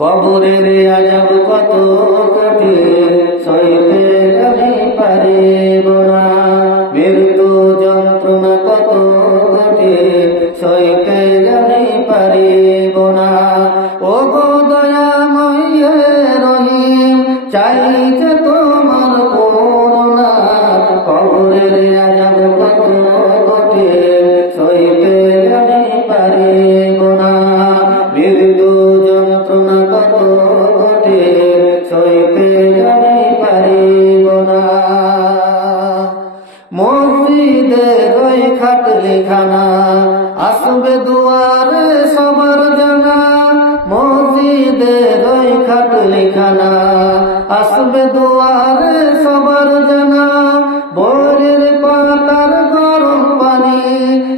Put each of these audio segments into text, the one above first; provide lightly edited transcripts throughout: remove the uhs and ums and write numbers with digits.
কবরের আযাব কত কঠিন সইতে আমি পারিব না। মৃত্যু যন্ত্রণা কত কঠিন সইতে আমি পারিব না। ও গো দয়াময় রহিম, চাইছে তোমার করুণা। কবরের আযাব কত কঠিন সইতে আমি পারিব না। মৃত্যু যন্ত্রণা কত কঠিন সইতে আমি পারিব না। মসজিদের ওই খাটলিখানা আসবে দুয়ারে সবার জানা। মসজিদের ওই খাটলিখানা আসবে দুয়ারে সবার জানা। বরের পাতার গরম পানি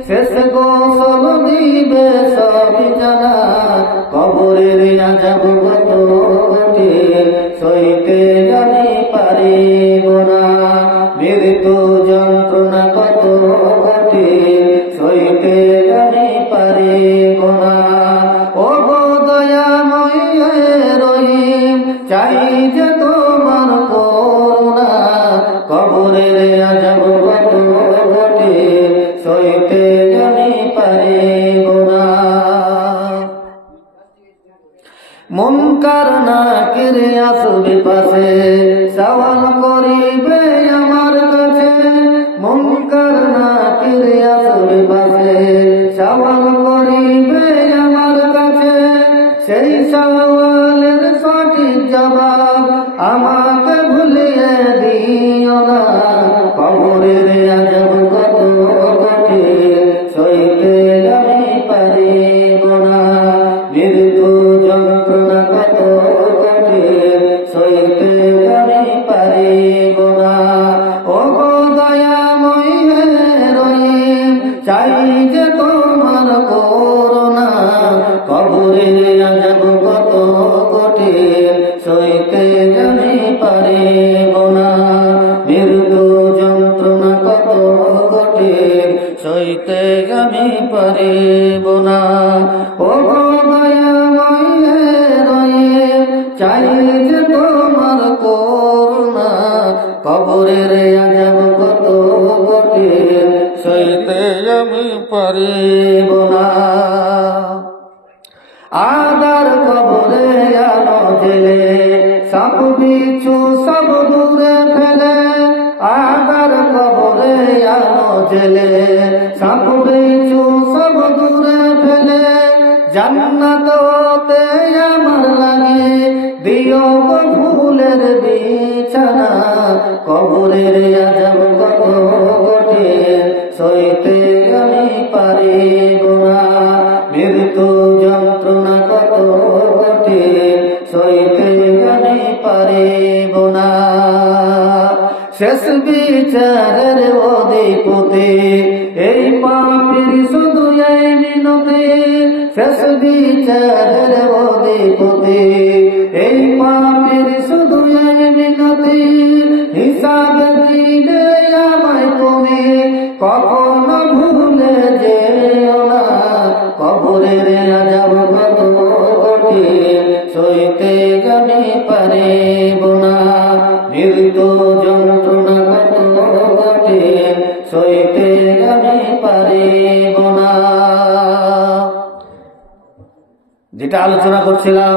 শেষে গোসল দিবে সবই জানা। কবরের আযাব কত কঠিন সইতে আমি পারিব না। মৃত্যু যন্ত্রণা কত কঠিন সইতে আমি পারিব না। ও গো দয়াময় রহিম, চাই যে তোমার করুণা। কবরের আযাব কত কঠিন সইতে আমি পারিব না। মুনকার নাকির আসবে পাশে সওয়াল করিবে আমার কাছে। মুনকার নাকির আসবে পাশে সওয়াল করিবে আমার কাছে। সেই সওয়ালের সঠিক জবাব আমাকে ভুলিয়ে দিও না। কবরের আযাব কত কঠিন সইতে আমি পারিব না। মৃত্যু যন্ত্রণা কত কঠিন সইতে আমি পারিব না। ও গো দয়াময় রহিম, চাই যে তোমার করুণা। কবরের আযাব কত কঠিন সইতে আমি পারিব না। মৃত্যু যন্ত্রণা কত কঠিন সইতে আমি পারিব না। ও গো দয়াময় রহিম, চাই যে তোমার করুণা। কবরের আযাব কত কঠিন সইতে আমি পারিব না। আদার কবরে আনো জেলে সাপ বিচ্ছু সব দূরে ফেলে। আদার কবরে আনো জেলে সাপ বিচ্ছু সব দূরে ফেলে। জান্নাতে আমার লাগে দিও গো ফুলের বিছানা। কবরের আযাব কত কঠিন সইতে আমি পারিব না। মৃত্যু যন্ত্রণা কত কঠিন সইতে আমি পারিব না। শেষ বিচারের অধিপতি এই পাপীর শুধু এই মিনতি। শেষ বিচারের অধিপতি এই পাপীর শুধু এই মিনতি। হিসাব দিলে আমায় তুমি কখনো ভুলে যেও না। কবরের আযাব কত কঠিন সইতে আমি পারিব না। মৃত্যু যন্ত্রণা কত কঠিন সইতে আমি পারিব না। যেটা আলোচনা করছিলাম